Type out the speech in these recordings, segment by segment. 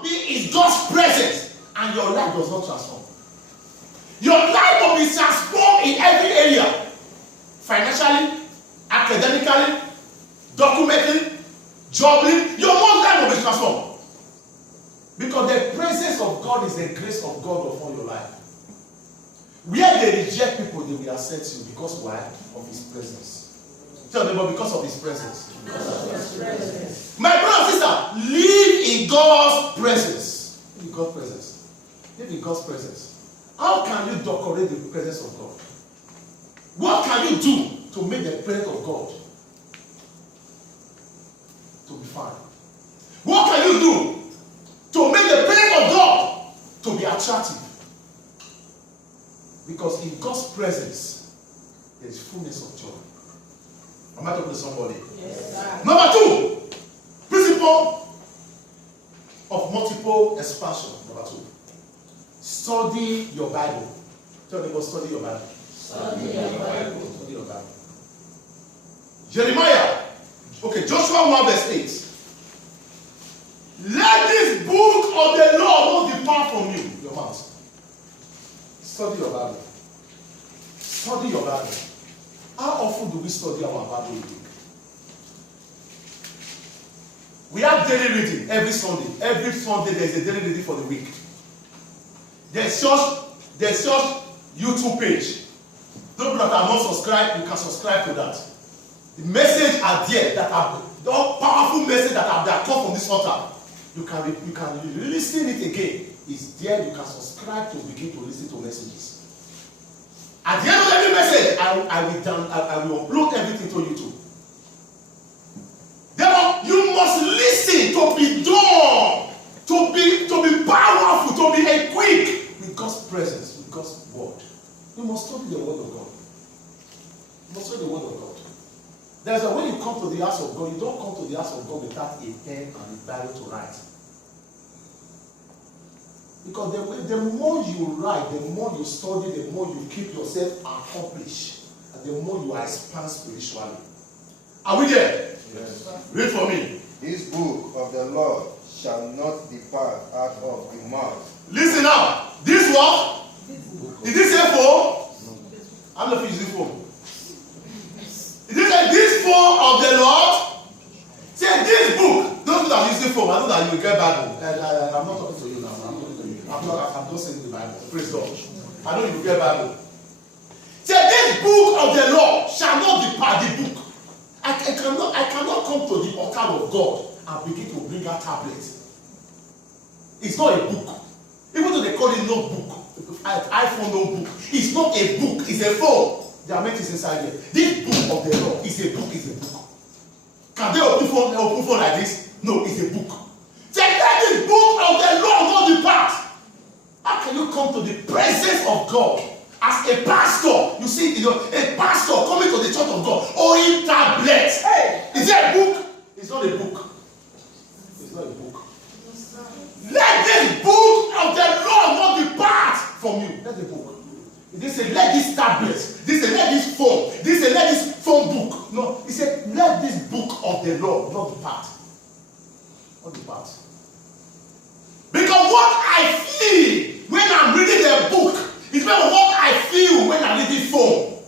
not be in God's presence and your life does not transform. Your life will be transformed in every area. Financially, academically, documentally, jobly, your whole life will be transformed. Because the presence of God is the grace of God upon your life. Where they reject people, they will accept you because why? Of His presence. Tell them, but because of His presence. Because of His presence. My brother and sister, live in God's presence. Live in God's presence. Live in God's presence. How can you decorate the presence of God? What can you do to make the presence of God to be fine? What can you do to make the presence of God to be attractive? Because in God's presence, there is fullness of joy. Am I talking to somebody? Yes, sir. Number 2, principle of multiple expansion. Number 2, study your Bible. Tell them about study your Bible. Study your Bible. Study your Bible. Jeremiah. Okay, Joshua 1 verse 8. Let this book of the law not depart from you, your mouth. Study your Bible. Study your Bible. How often do we study our Bible a week? We have daily reading every Sunday. Every Sunday there is a daily reading for the week. There's just YouTube page. Those that are not subscribed, you can subscribe to that. The message are there that are the powerful message that come from this altar. You can listen it again. It's there. You can subscribe to begin to listen to messages. At the end of every message, I will upload everything to YouTube. Therefore, you must listen to be done, to be powerful, to be equipped with God's presence, with God's word. You must study the word of God. You must study the word of God. There's a way you come to the house of God. You don't come to the house of God without a pen and a Bible to write. Because the more you write, the more you study, the more you keep yourself accomplished, and the more you expand spiritually. Are we there? Yes. Read for me. This book of the Lord shall not depart out of your mouth. Listen now. This what? Did this say phone? I'm not using phone. Did this say this phone of the Lord? Say this book. Those that are using phone, I know that you will get Bible. I'm not talking to you now. I'm not saying the Bible. Praise God. I know you will get Bible. Say this book of the law shall not depart. The book. I cannot come to the altar of God and begin to bring out tablets. It's not a book. Even though they call it notebook, iPhone notebook, it's not a book, it's a phone. There are many things inside there. This book of the law is a book, is a book. Can they open phone like this? No, it's a book. Say, let this book of the law not depart. How can you come to the presence of God as a pastor? You see, a pastor coming to the church of God, owning tablets. Hey, is it a book? It's not a book. It's not a book. Let this book of the law not depart from you. Let the book. This said, let this tablet. This said, let this phone. This said, let this phone book. No, he said, let this book of the law not depart. Not depart. Because what I feel when I'm reading the book is not what I feel when I'm reading phone.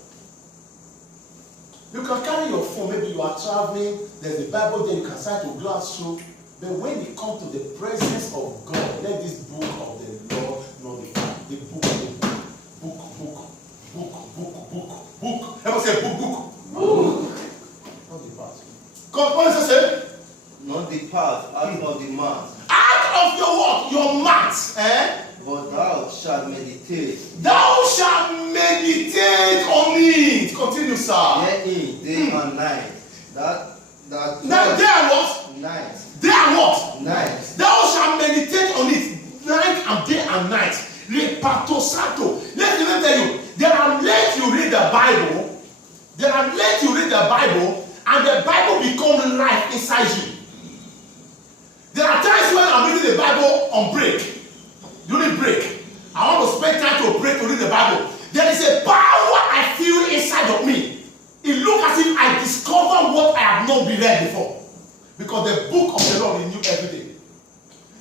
You can carry your phone, maybe you are traveling, there's a Bible there, you can start to glance through. But when you come to the presence of God, let this book of the law not depart. The book. Everyone say book. Not depart. God, what does it say? Not depart out of the mouth. Out of your what? Your mouth. But thou shalt meditate. Thou shalt meditate on it. Continue, sir. Therein day and night. Now day and what? Night. Day and what? Night. Thou shalt meditate on it night and day and night. Reparto santo. Let me tell you, there are late you read the Bible. And the Bible becomes life inside you. There are times when I'm reading the Bible on break. During break, I want to spend time to pray to read the Bible. There is a power I feel inside of me. It looks as if I discover what I have not read before. Because the book of the Lord is new every day.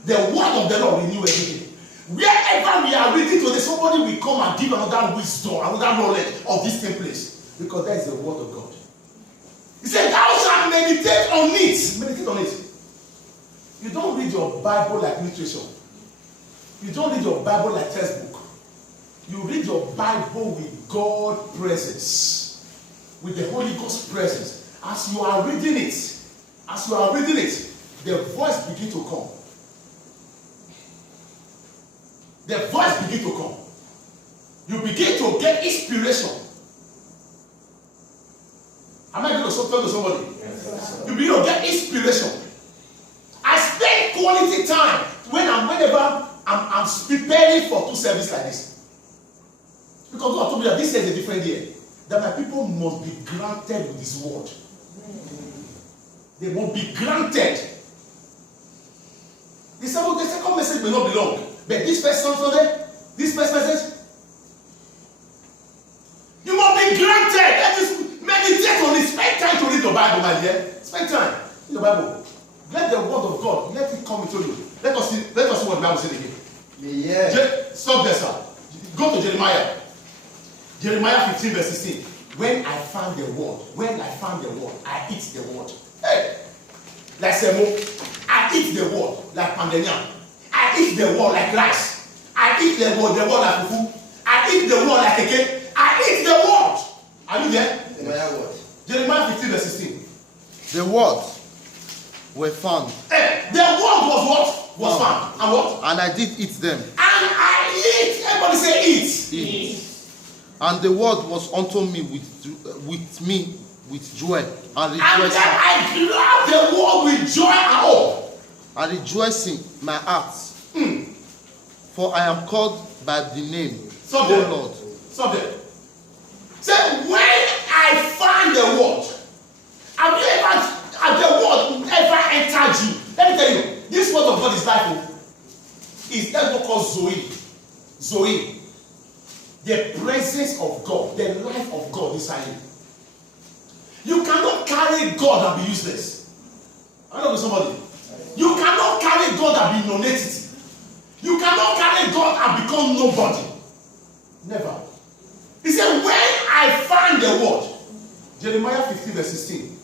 The word of the Lord renew everything. Wherever we are reading today, somebody will come and give another wisdom, another knowledge of this same place. Because that is the word of God. He said, thou shalt meditate on it. Meditate on it. You don't read your Bible like literature. You don't read your Bible like textbook. You read your Bible with God's presence, with the Holy Ghost presence. As you are reading it, the voice begins to come. The voice begins to come. You begin to get inspiration. Am I going to talk to somebody? Yes. You begin to get inspiration. I spend quality time whenever I'm preparing for two services like this. Because God told me that this is a different year. That my people must be granted with His word. They must be granted. The second message may not be long. But this first Sunday, this first message, you must be granted. Let us meditate on it. Spend time to read your Bible, my dear. Spend time. Read your Bible. Let the word of God, let it come into you. Let us see what the Bible says again. Yeah. Stop there, sir. Go to Jeremiah. Jeremiah 15 verse 16. When I found the word, I eat the word. Hey! Like Semo, I eat the word like Pandemian. I eat the word like rice. I eat the word like fufu. I eat the word like a cake. I eat the word. Are you there? Jeremiah 15 verse 16. The word were found. Hey, the word was what? Was found. And what? And I did eat them. And I eat. Everybody say eat. Eat. And the word was unto me with joy and rejoicing. And I grabbed the word with joy and hope. And rejoicing my heart. For I am called by the name, O Lord. Stop there. Say, when I find the word, have the word ever entered you? Let me tell you, this word of God is life. Is that what called Zoe? Zoe. The presence of God, the life of God inside you. You cannot carry God and be useless. I know somebody. You cannot carry God and be non-entity. You cannot carry God and become nobody. Never. He said, when I find the word, Jeremiah 15 verse 16.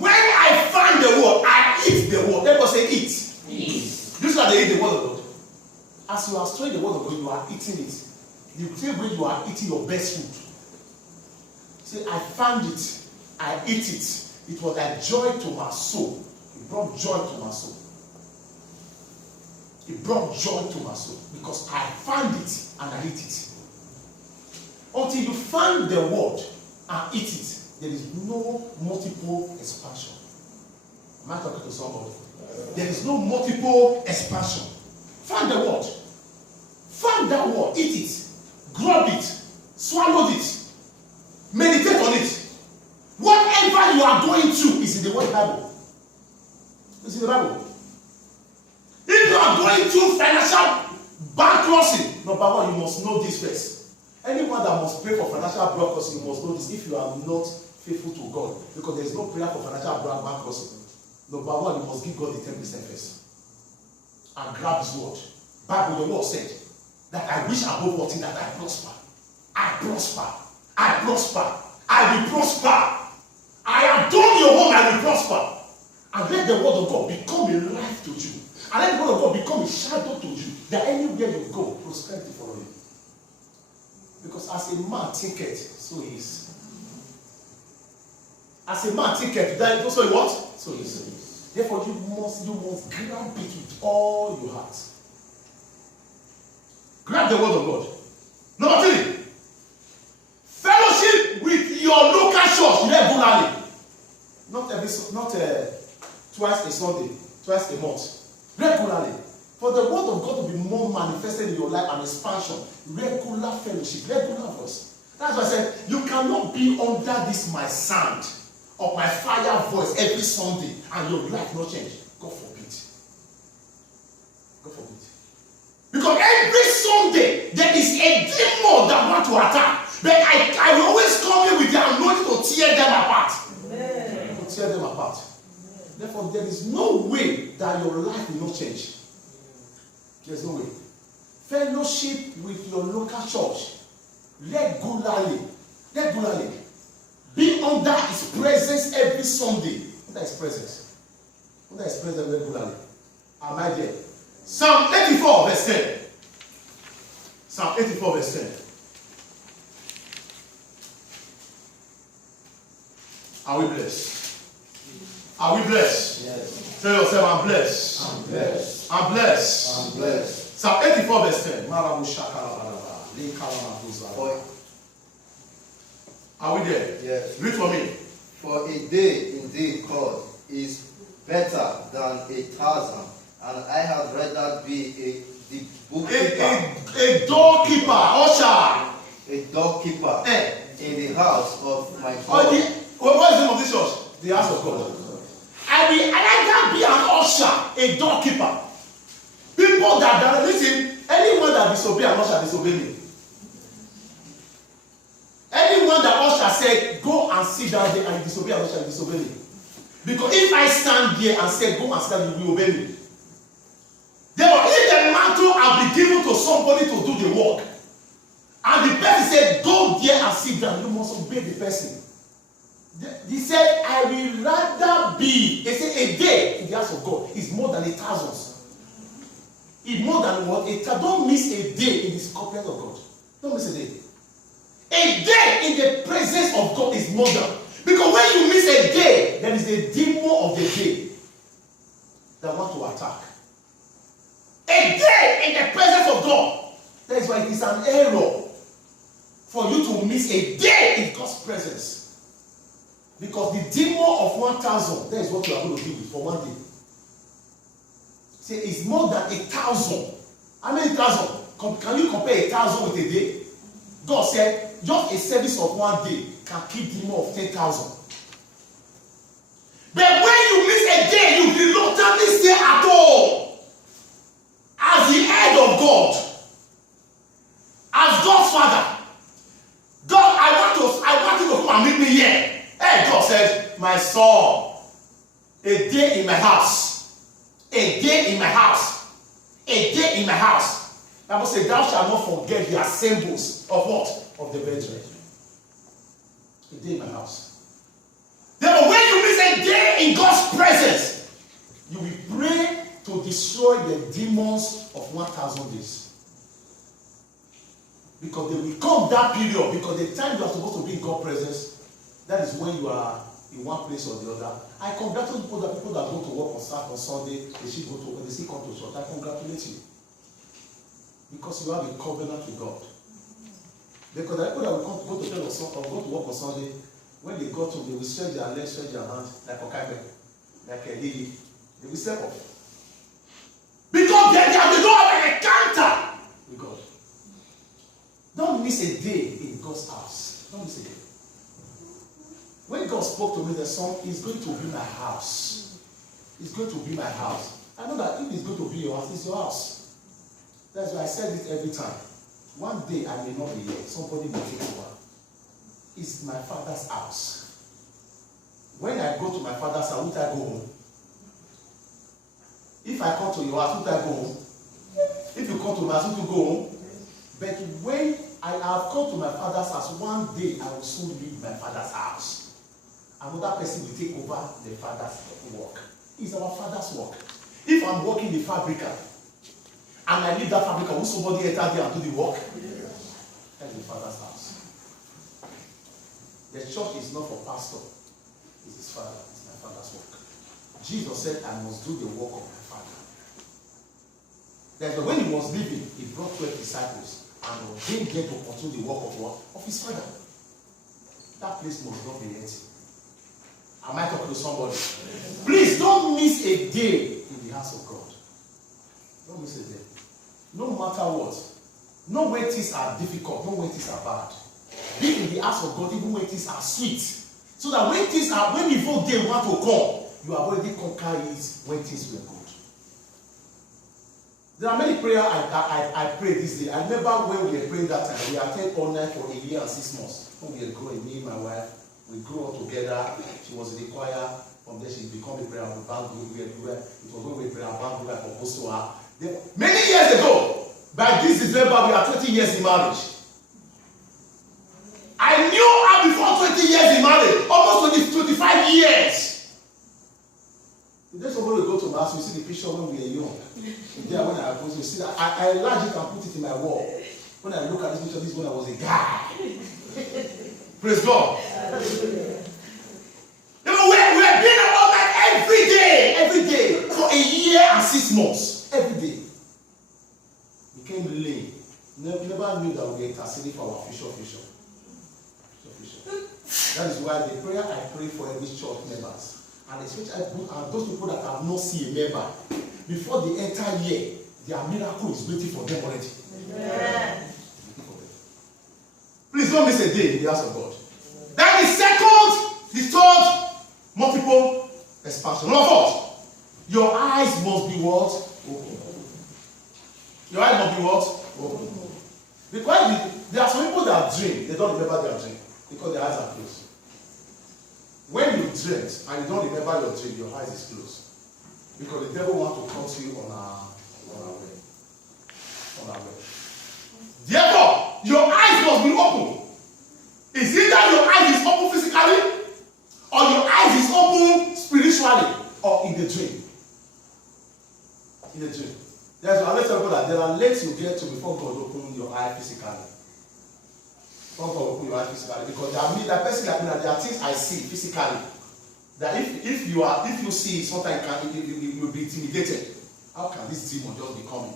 When I find the word, I eat the word. Let us say eat. Eat. This is how they eat the word of God. As you are studying the word of God, you are eating it. You feel when you are eating your best food. Say, I found it. I ate it. It was like joy to my soul. It brought joy to my soul. It brought joy to my soul. Because I found it and I ate it. Until you find the word and eat it, there is no multiple expansion. Am I talking to somebody? There is no multiple expansion. Find the word. Find that word. Eat it. Grab it. Swallow it. Meditate on it. Whatever you are going through is in the word Bible. It's in the Bible. If you are going through financial bankruptcy, number one, you must know this first. Anyone that must pray for financial bankruptcy, you must know this if you are not faithful to God. Because there is no prayer for financial bankruptcy. Number one, you must give God the 10% first. And grab His word. Bible, the word said that I wish above all things that I prosper. I prosper. I prosper. I will prosper. I have done your home, I will prosper. And let the word of God become a life to you. And let the word of God become a shadow to you. That anywhere you go, prosperity follow you. Because as a man thinketh, so he is. As a man thinketh, so he what? So he is. Therefore, you must grab it with all your heart. Grab the word of God. Number 3. Fellowship with your local church regularly. Not twice a Sunday, twice a month. Regularly. For the word of God to be more manifested in your life and expansion. Regular fellowship, regular voice. That's why I said, you cannot be under this my sound of my fire voice every Sunday and your life not change. God forbid. God forbid. Because every Sunday there is a demon that want to attack. But I will always come here with the anointing to tear them apart. Amen. To tear them apart. Therefore, there is no way that your life will not change. There's no way. Fellowship with your local church regularly. Be under his presence every Sunday. Under his presence. Under his presence regularly. Am I there? Psalm 84 verse 10. Psalm 84 verse 10. Are we blessed? Are we blessed? Yes. Tell yourself, I'm blessed. I'm blessed. I'm blessed. I'm blessed. Psalm 84 verse 10. Are we there? Yes. Read for me. For a day indeed, God, is better than 1,000, and I had rather be the bookkeeper, A doorkeeper, usher. a doorkeeper in the house of my Or God. what is the name of this church? The house of God. I will rather be an usher, a doorkeeper. People that listen, anyone that disobey an usher disobey me. Anyone that usher said, go and sit down there and disobey an usher, disobey me. Because if I stand there and say, go and sit down, you will obey me. Therefore, if the mantle has been given to somebody to do the work, and the person said, go there and sit down, you must obey the person. He said, I will rather be. They say a day in the house of God is more than 1,000. It's more than what? Don't miss a day in the covenant of God. Don't miss a day. A day in the presence of God is more than. Because when you miss a day, there is a demon of the day that want to attack. A day in the presence of God. That is why it is an error for you to miss a day in God's presence. Because the demon of 1,000, that is what you are going to deal with for one day. See, it's more than 1,000. How many thousand? Can you compare 1,000 with a day? God said, just a service of one day can keep demon of 10,000. But when you miss a day, you reluctantly stay at all. As the head of God, as God's father, God, I want you to come and meet me here. Hey, God said, my son, a day in my house, a day in my house, a day in my house. Bible said, thou shalt not forget the assemblies of what? Of the brethren. A day in my house. Therefore, when you miss a day in God's presence, you will pray to destroy the demons of 1,000 days. Because they will come that period, because the time you are supposed to be in God's presence, that is when you are in one place or the other. I congratulate people that go to work on Saturday, on Sunday, they still go to work, they still come to church. I congratulate you. Because you have a covenant with God. Because the people that will come, go to church or go to work on Sunday, when they go to, they will stretch their legs, stretch their hands, like Okabe, like a lily. They will step up. Because they don't have an encounter with God. Don't miss a day in God's house. Don't miss a day. When God spoke to me, the song is going to be my house. It's going to be my house. I know that if it's going to be your house, it's your house. That's why I said it every time. One day I may not be here. Somebody will take over. It's my father's house. When I go to my father's house, would I go home? If I come to your house, would I go home? If you come to my house, would you go home? But when I have come to my father's house, one day I will soon leave my father's house. Another person will take over the father's work. It's our father's work. If I'm working the fabrica and I leave that fabrica, will somebody enter there and do the work? That's the father's house. The church is not for pastor. It's his father. It's my father's work. Jesus said, I must do the work of my father. That's why when he was leaving, he brought 12 disciples and ordained them to continue the work of what? Of his father. That place must not be empty. Am I talking to somebody? Please don't miss a day in the house of God. Don't miss a day. No matter what. No when things are difficult, no when things are bad. Be in the house of God even when things are sweet. So that when evil day want to come, you have already conquered it when things were good. There are many prayers I pray this day. I remember when we were praying that time, we attended all night for a year and 6 months. When we were growing, me and my wife, we grew up together. She was in the choir. From there, she became a prayer bank group where it was when we prayer bank group I proposed to her. Many years ago, by this December, we are 20 years in marriage. I knew her before 20 years in marriage, almost 25 years. Today, somebody will go to mass, you see the picture when we were young. There, when I was, you see that I enlarge it and put it in my wall. When I look at this picture, this one I was a guy. Praise God. You know, we're being about that every day, for a year and 6 months. Every day. Became lame. Never knew that we were interceding for our future. That is why the prayer I pray for every church members, and especially those people that have not seen a member, before the entire year, their miracle is waiting for them already. Amen. Please don't miss a day in the house of God. Then the third, multiple expansion. Number 4, your eyes must be what? Open. Your eyes must be what? Open. Because there are some people that dream, they don't remember their dream because their eyes are closed. When you dreamt and you don't remember your dream, your eyes is closed. Because the devil wants to come to you on our way. Therefore, your eyes must be open. Is either your eyes is open physically, or your eyes is open spiritually, or in the dream. In the dream. There's a little people that there are lengths you get to before God open your eye physically. Before God open your eye physically, because that person like me, there are things I see physically. That if you see sometimes you will be intimidated. How can this demon just be coming?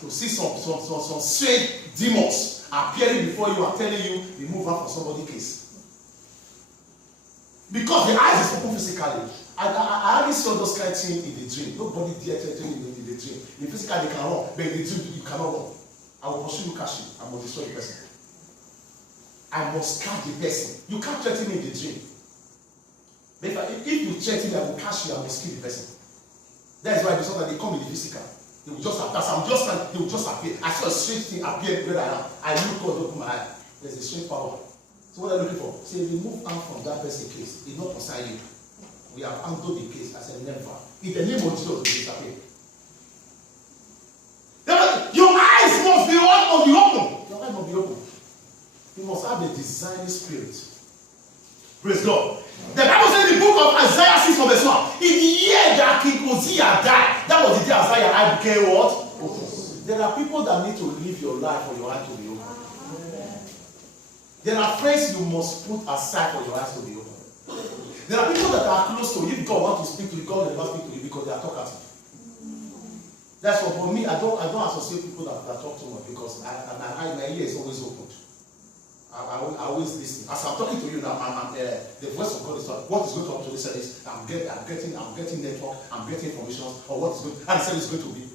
To see some strange demons appearing before you and telling you remove her from somebody's case. Because the eyes is open physically. I already saw those kind of things in the dream. Nobody dare tell you in the dream. In the physical they can run, but in the dream you cannot run. I will pursue you, catch you. I must destroy the person. I must catch the person. You can't threaten me in the dream. But if you threaten me, I will catch you. I must kill the person. That's why sometimes they come in the physical. They will just appear. They will just appear. I saw a strange thing appear where I am. I look God open my eye. There's a strange power. So what are you looking for? Say, remove hand from that person's case. It's not beside you. We have handled the case. I said, never. In the name of Jesus, it will disappear. Your eyes must be open. Your eyes must be open. You must have a designing spirit. Praise God. The Bible says in the book of Isaiah 6 verse 1, in the year that King Uzziah died, that was the day Isaiah eye became what? Open. There are people that need to live your life for your eye to be open. There are friends you must put aside for your eyes to be open. There are people that are close to you. If God wants to speak to you, God will never speak to you because they are talkative. That's what for me, I don't associate people that talk too much because my ear is always open. I always listen. As I'm talking to you now, the voice of God is talking. What is going to happen to this service? I'm getting network, I'm getting information on what is going and the service is going to be.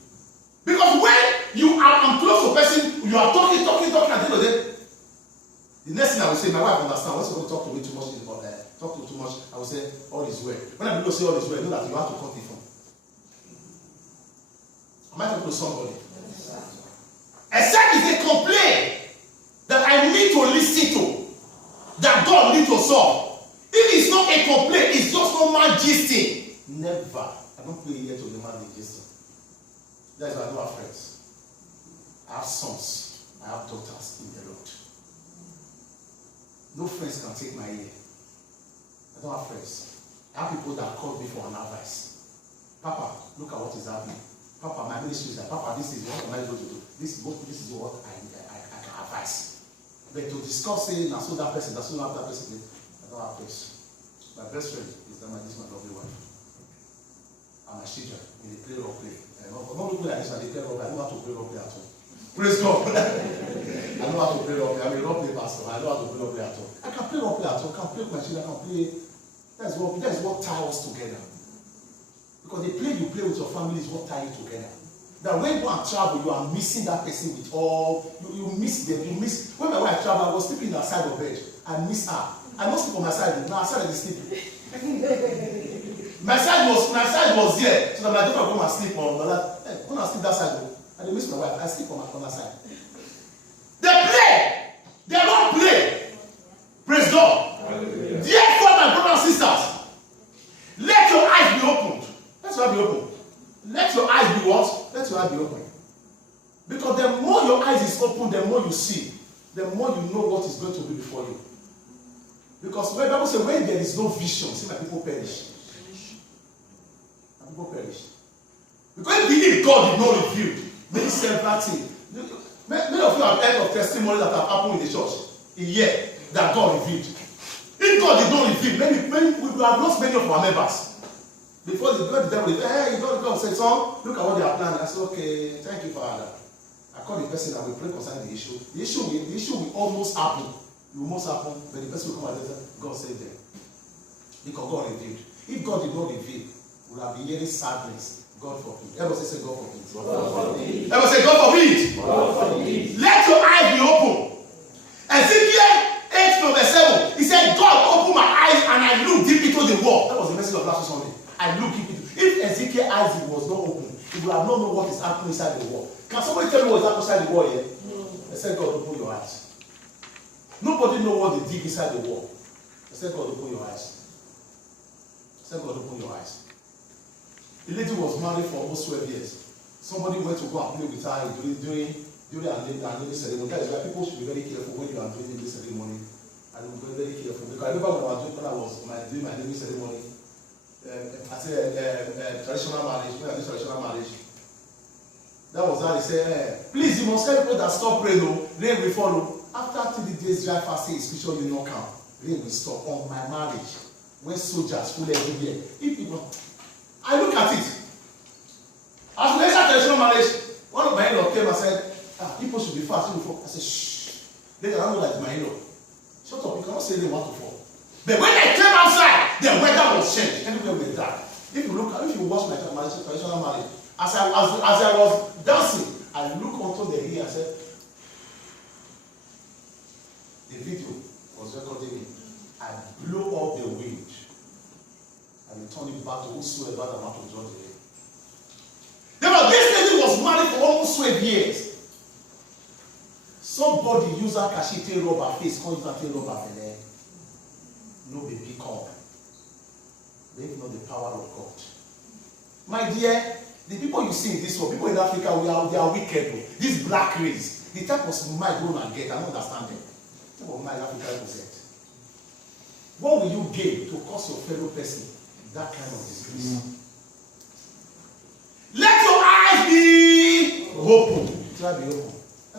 Because when I'm close to a person, you are talking, at the end of the day, the next thing I will say, my wife understands. Once you talk to me too much, talk to too much, I will say, all is well. When I begin to say all is well, know that you have to cut it from. Am I talking to somebody? Except it's a complaint that I need to listen to, that God needs to solve. If it's not a complaint, it's just normal gisting. Never. I don't play here to the man gisting. That's why I don't have friends. I have sons. I have daughters in the Lord. No friends can take my ear. I don't have friends. I have people that call me for an advice. Papa, look at what is happening. Papa, my ministry is that. Papa, this is what am I going to do? This is what I can advise. But to discuss saying, so that person, that person, I don't have friends. My best friend is my lovely wife. And my children in the play role play. I'm not looking like this, I play role play. I know how to play role play at all. Praise God. I know how to play role play. I'm a role play pastor. I know how to play role play at all. I can play role play at all. I can play with my children. I can play. That's what ties us together. Because the play you play with your family is what ties you together. That when you are travel, you are missing that person with all. You miss them. You miss. When my wife traveled, I was sleeping on the side of bed. I miss her. I don't sleep on my side. Now I started sleeping. my side was here, so that my daughter go and sleep on the other. Hey, when I sleep that side, I don't miss my wife. I sleep on my side. They play. They don't play. Praise God. Therefore, my brothers and sisters, shall be open. Let your eyes be what? Let your eyes be open. Because the more your eyes is open, the more you see, the more you know what is going to be before you. Because when the Bible says, when there is no vision, see my people perish. My people perish. Because if God did not reveal many several things, many of you have heard of testimonies that have happened in the church a year that God revealed. If God did not reveal, many we would have lost many of our members. Before the devil, hey, God said, son, look at what they are planning. I said, okay, thank you, Father. I call the person and we pray concerning the issue. The issue will almost happen. It will almost happen, but the person will come and say, God saved them. Because God revealed. If God did not reveal, we would have been hearing sadness. God forbid. Everyone say, God forbid. God forbid. Everyone say, God forbid. God forbid. Let your eyes be open. Ezekiel 8 from verse 7. He said, God opened my eyes and I looked deep into the wall. That was the message of last Sunday. I looked deep into. If Ezekiel's eyes was not open, he would have not known what is happening inside the wall. Can somebody tell me what is happening inside the wall here? No. I said, God, open your eyes. Nobody knows what they dig inside the wall. I said, God, open your eyes. I said, God, open your eyes. The lady was married for almost 12 years. Somebody went to go and play with her during our naming ceremony. That is why people should be very careful when you are doing this ceremony. And be very, very careful. Because I remember when I was doing my naming ceremony, I said traditional marriage, when I did traditional marriage. That was how they said, please, you must tell people that stop praying, rain will follow. After 3 days dry fasting is scripture you not count. Rain will stop on my marriage. When soldiers full everywhere. If people, I look at it. As we enter traditional marriage, one of my in-law came and said, people should be fasting before. I said, shh. Later I know that it's my in-law. Shut up, you cannot say they want to fall. But when I came outside, the weather was changed. Everywhere was dark. If you watch my traditional marriage, as I was dancing, I looked onto the hill and said, the video was recording me. I blew up the wind and returned it back to whosoever that want to judge it. This lady was married for almost 12 years. Somebody use her kashite rubber face, can't use her rubber belle. No baby come. They know the power of God. My dear, the people you see in this world, people in Africa, they are wicked. These black race, the type of mind you don't get, I don't understand them. The type of mind Africa possess. What will you gain to cause your fellow person that kind of disgrace? Let your eyes be open. Let it be open.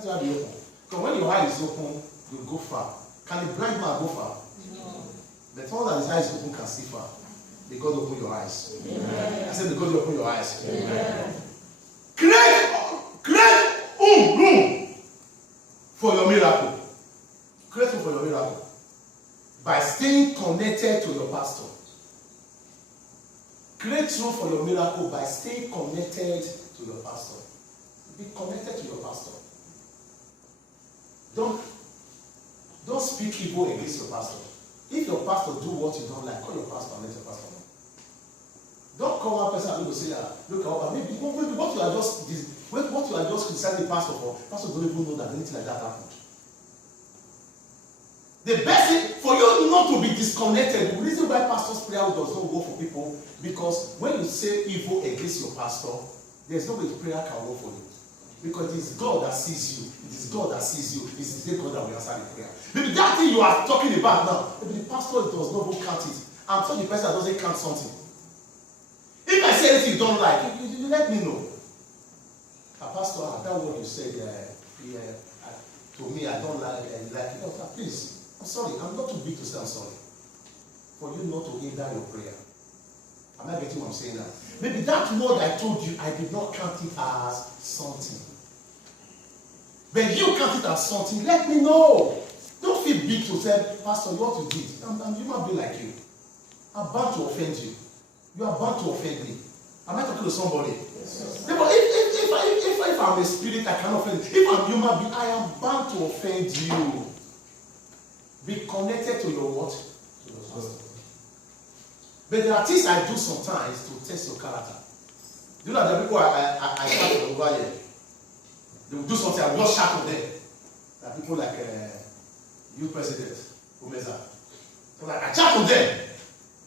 Let it be open. Because when your eye is open, you go far. Can a blind man go far? No. The one that his eyes open can see far. May God open your eyes. Amen. I said, may God open your eyes. Amen. Create room for your miracle. Create room for your miracle by staying connected to your pastor. Create room for your miracle by staying connected to your pastor. Be connected to your pastor. Don't speak evil against your pastor. If your pastor do what you don't like, call your pastor and let your pastor know. Don't call one person and people say, look at maybe what you are just criticizing the pastor for, pastor don't even know that anything like that happened. The best thing for you not to be disconnected, the reason why pastor's prayer does not work for people, because when you say evil against your pastor, there's no way prayer can work for you. Because it is God that sees you. It is God that sees you. It is the same God that will answer the prayer. Maybe that thing you are talking about now, maybe the pastor does not even count it. I'm such a person that doesn't count something. If I say anything you don't like, you let me know. Pastor, that word you said to me, I don't like it. Please, I'm sorry. I'm not too big to say I'm sorry. For you not to hinder your prayer. Am I getting what I'm saying now? Maybe that word I told you, I did not count it as something. But you count it as something, let me know. Don't feel big to say, Pastor, what you did. I'm human being like you. I'm bound to offend you. You are bound to offend me. Am I talking to somebody? Yes. If I'm a spirit, I cannot offend you. If I'm human being, I am bound to offend you. Be connected to your what? To your pastor. But there are things I do sometimes to test your character. Do you know that people I shout over here? They will do something, I will just shout on them. There are people like you president, Umeza. Like, I shout on them.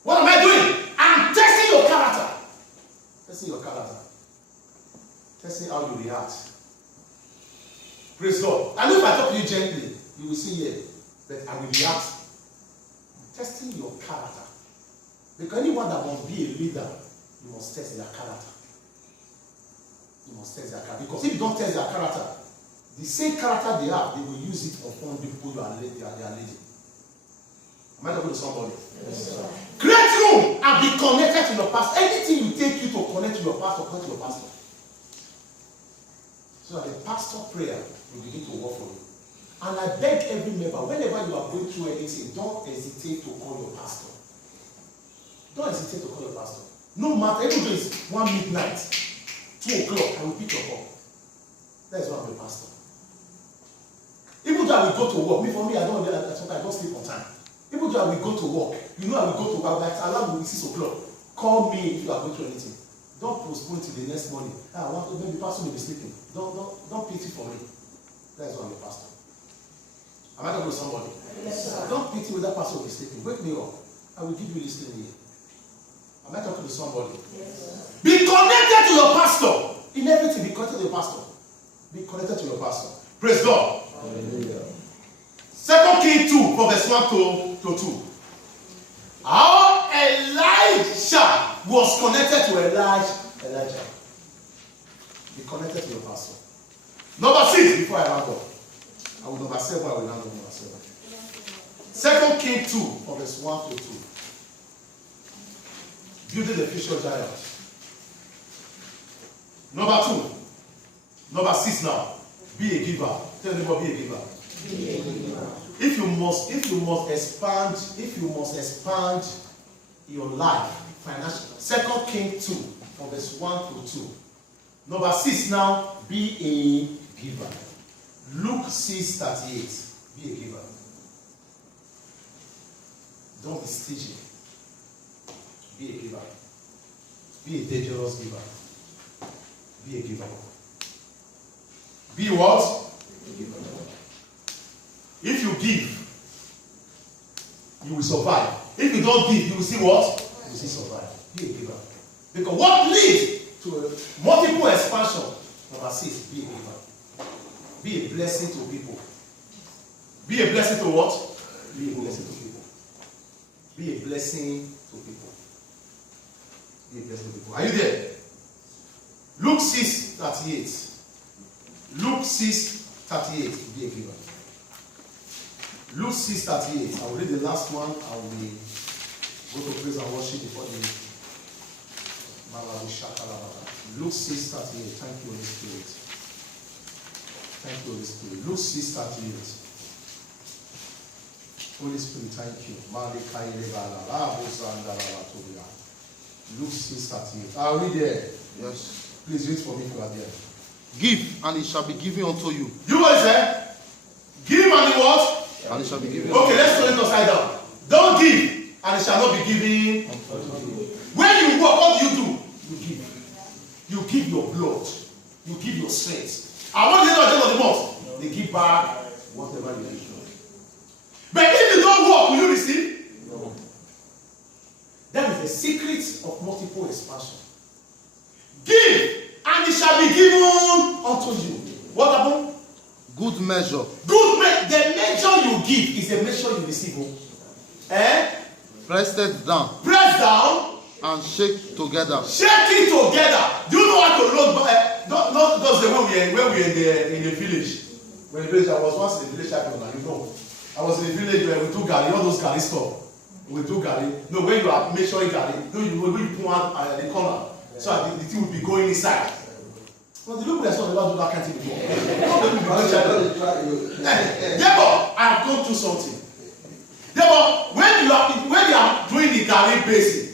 What am I doing? I'm testing your character. Testing your character. Testing how you react. Praise God. I know if I talk to you gently, you will see here that I will react. Testing your character. Because anyone that wants to be a leader, you must test their character. You must test their character. Because if you don't test their character, the same character they have, they will use it upon the people they are leading. Am I talking to somebody? Yes, sir. Create room and be connected to your pastor. Anything you take you to connect to your pastor, connect to your pastor. So that the pastor prayer will begin to work for you. And I beg every member, whenever you are going through anything, don't hesitate to call your pastor. Don't hesitate to call your pastor. No matter, even though it's 1 midnight, 2 o'clock, I will pick your call. That is why I'm a pastor. Even though I will go to work, for me, I don't sleep on time. Even though I will go to work, you know I will go to work, like alarm will be 6 o'clock. Call me if you are going through anything. Don't postpone till the next morning. I want to, maybe the pastor may be sleeping. Don't pity for me. That is why I'm a pastor. Am I talking to somebody? Yes, sir. Don't pity with that pastor will be sleeping. Wake me up. I will give you listening here. Am I talking to somebody? Yes, sir. Be connected to your pastor. In everything, be connected to your pastor. Be connected to your pastor. Praise God. Hallelujah. 2 Kings 2, from verse 1 to 2. How Elisha was connected to Elijah. Be connected to your pastor. Number 6, before I round up. I will number 7, I will round up number 7. 2 Kings 2, from verse 1 to 2. Building the future giant. Number 2. Number 6 now. Be a giver. Tell anybody, be a giver. If you must expand your life financially. 2 Kings 2, from verse 1 to 2. Number 6 now, be a giver. Luke 6:38. Be a giver. Don't be stingy. Be a giver. Be a dangerous giver. Be a giver. Be what? A giver. If you give, you will survive. If you don't give, you will see what? You will see survive. Be a giver. Because what leads to a multiple expansion? Number 6, be a giver. Be a blessing to people. Be a blessing to what? Be a blessing to people. Be a blessing to people. Be a blessing to people. Are you there? Luke 6:38. Luke 6:38. Be a giver. Luke 6:38. I will read the last one. I will go to praise and worship before the Luke 6:38. Thank you, Holy Spirit. Thank you, Holy Spirit. Luke 6:38. Holy Spirit, thank you. Luke 6:38. Are we there? Yes. Please read for me if you are there. Give, and it shall be given unto you. You what is there? Give and the what? And it shall be given. Okay, let's turn it upside down. Don't give, and it shall not be given. When you work, what do? You give. You give your blood. You give your strength. And what do they do at the end of the month? They give back whatever you give. But if you don't work, will you receive? No. That is the secret of multiple expansion. Give, and it shall be given unto you. What happened? Good measure. The measure you give is the measure you receive. Pressed it down. Press down. And shake together. Shake it together. Do you know how to load? Not just the way when we in the village. When I was once in the village, you know. I was in the village where we do gari, all those gari stuff. We do gari. No, when you are measuring gari, no, you put one at the corner. So the thing will be going inside. Well, the people that saw never do that kind of thing before. Therefore, I have gone through something. Therefore, when you are doing the gari basin,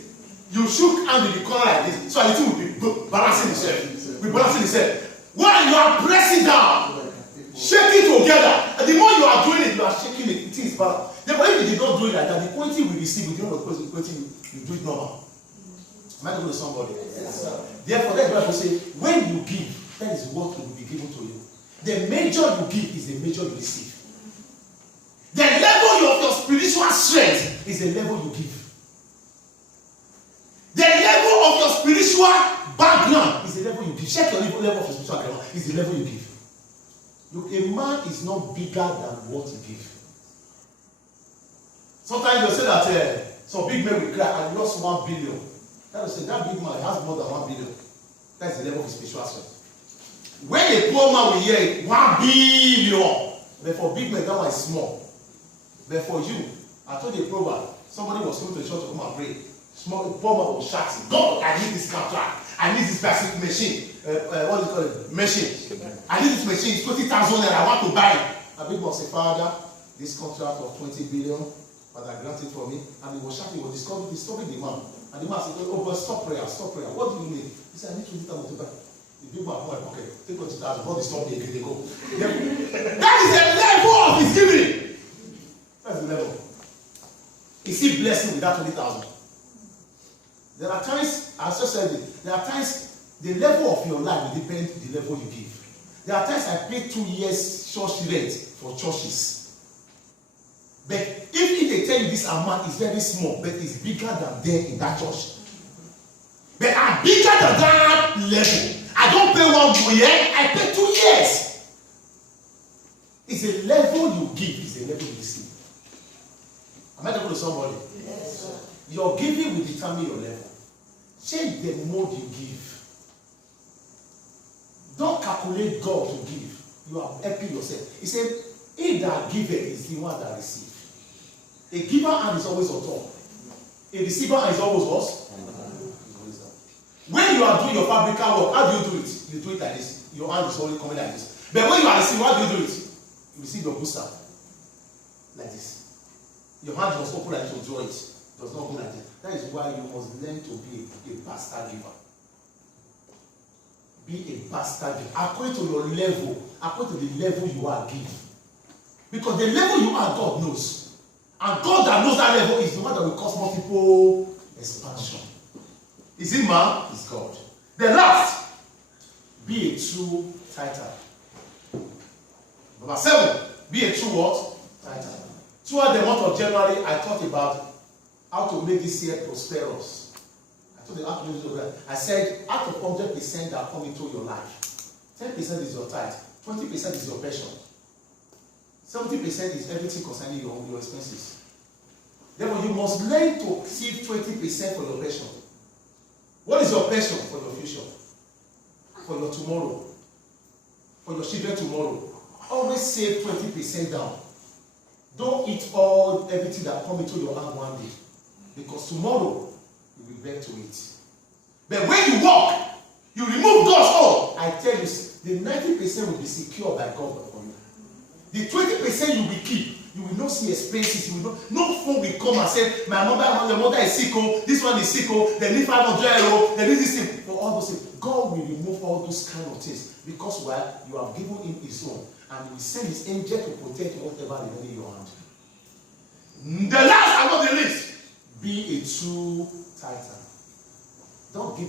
you shook hand in the corner like this, so the thing will be balancing itself. Be balancing itself. While you are pressing down, shake it together. And the more you are doing it, you are shaking it. It is balanced. Therefore, if you did not do it like that, the quantity we receive, you know what the quantity you do it normal. Am I talking to somebody? Yes, sir. Therefore, that's why I say, when you give, that is what will be given to you. The measure you give is the measure you receive. The level of your spiritual strength is the level you give. The level of your spiritual spiritual background is the level you give. Check your level of your spiritual background is the level you give. A man is not bigger than what you give. Sometimes you say that some big men will cry, I lost 1 billion. That will say that big man has more than 1 billion. That's the level of his spiritual strength. When a poor man will hear 1 billion, but for big men that one is small. But for you, I told you a proverb. Somebody was coming to the church to come and pray. Poor man was shouting, God, I need this contract. I need this basic machine. What do you call it? Machine. I need this machine. It's 20,000 and I want to buy it. A big man said, Father, this contract of 20 billion, Father, grant it for me. And he was shouting, he was disturbing the man. And the man said, oh, but stop prayer, stop prayer. What do you need? He said, I need 20,000 to buy. The big man put my pocket, take 20,000, God disturb me again, they go. That is the level of his giving. That's the level. Is he blessing with that 20,000? There are times, as I said, there are times the level of your life will depend on the level you give. There are times I pay 2 years church rent for churches. But if they tell you this amount is very small, but it's bigger than there in that church. But I'm bigger than that level. I don't pay 1 year, I pay 2 years. It's a level you give, it's a level you receive. Am I talking to somebody? Yes, sir. Your giving will determine your level. Change the mode you give. Don't calculate God to give. You are helping yourself. He said, he that giveth is the one that receives. A giver hand is always on top. A receiver hand is always what? When you are doing your fabrical work, how do you do it? You do it like this. Your hand is always coming like this. But when you are receiving, how do you do it? You receive your booster like this. Your hand must open like this to draw it. It does not go like this. That is why you must learn to be a bastard giver. Be a bastard giver. According to your level, according to the level you are giving. Because the level you are, God knows. And God that knows that level is the one that will cause multiple expansion. Is it man? It's God. The last, be a true tither. Number 7, be a true what? Tither. Throughout the month of January, I thought about how to make this year prosperous. I said, out of 100% that come into your life, 10% is your tithe, 20% is your passion, 70% is everything concerning your expenses. Therefore, you must learn to save 20% for your passion. What is your passion? For your future, for your tomorrow, for your children tomorrow. Always save 20% down. Don't eat everything that comes into your hand one day, because tomorrow you will beg to it. But when you walk, you remove God's own. I tell you, the 90% will be secured by God for you. The 20% you will keep. You will not see expenses. You will not. No phone will come and say, "My mother is sick. Oh, this one is sick. Oh, they need 500 euro. They need this thing." For all those things, God will remove all those kind of things because you have given Him His own, and He will send His angel to protect whatever is in your hand. The last and not the least, be a true tither. Don't give